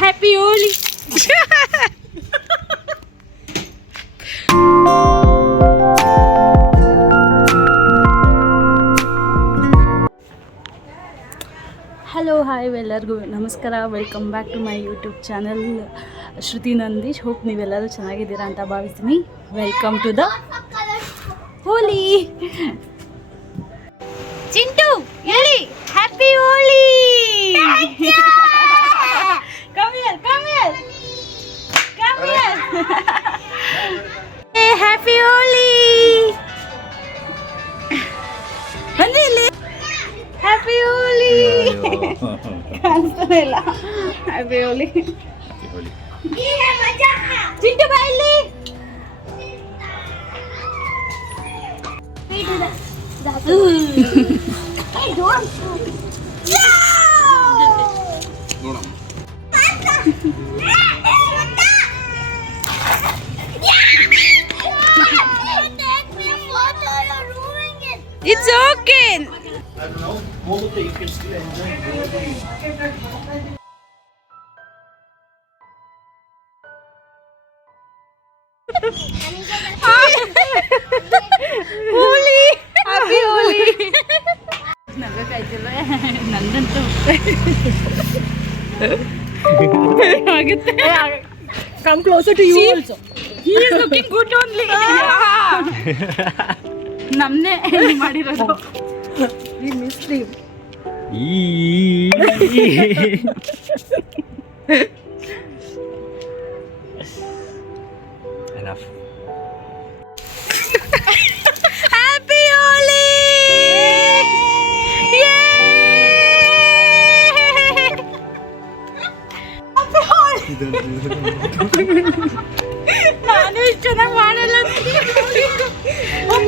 Happy Holi. Hello hi ಎಲ್ಲರಿಗೂ ನಮಸ್ಕಾರ. Welcome back to my YouTube channel Shruti Nandeesh. Hope ನೀವೆಲ್ಲರೂ ಚೆನ್ನಾಗಿದ್ದೀರಾ ಅಂತ ಭಾವಿಸ್ತೀನಿ. Welcome to the Holi. Chintu ಹೇಳಿ happy Holi. Come here happy Holi. ಬನ್ನಿ ಇಲ್ಲಿ. ಹ್ಯಾಪಿ ಹೋಲಿ. ಕಾಣಿಸ್ತಾನೆ ಇಲ್ಲ. ಹ್ಯಾಪಿ ಹೋಲಿ. ಚಿಂಟು ಬಾ ಇಲ್ಲಿ. It's okay. I don't know. Hold it, you can still enjoy Holi. Happy Holi. ನಗಕ್ಕಾಯ್ತಿಲ್ಲ ನಂದಂತೂ ಆಗುತ್ತೆ. Come closer to you also. He is looking good only. ನಮ್ನೇ ಮಾಡಿರೋದು. We missed him. Enough. Happy Holi! ನಾನು ಇಷ್ಟು ಚೆನ್ನಾಗಿ ಮಾಡಲ್ಲ.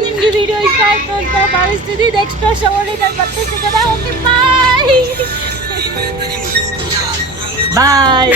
ನಿಮ್ಗೆ ವಿಡಿಯೋ ಇಷ್ಟ ಆಯ್ತು ಅಂತ ಭಾವಿಸ್ತೀನಿ. ನೆಕ್ಸ್ಟ್ ವರ್ಷ ಹೋಳಿ ನಾನು ಮತ್ತೆ ಸಿಗೋಣ. ಓಕೆ ಬಾಯ್.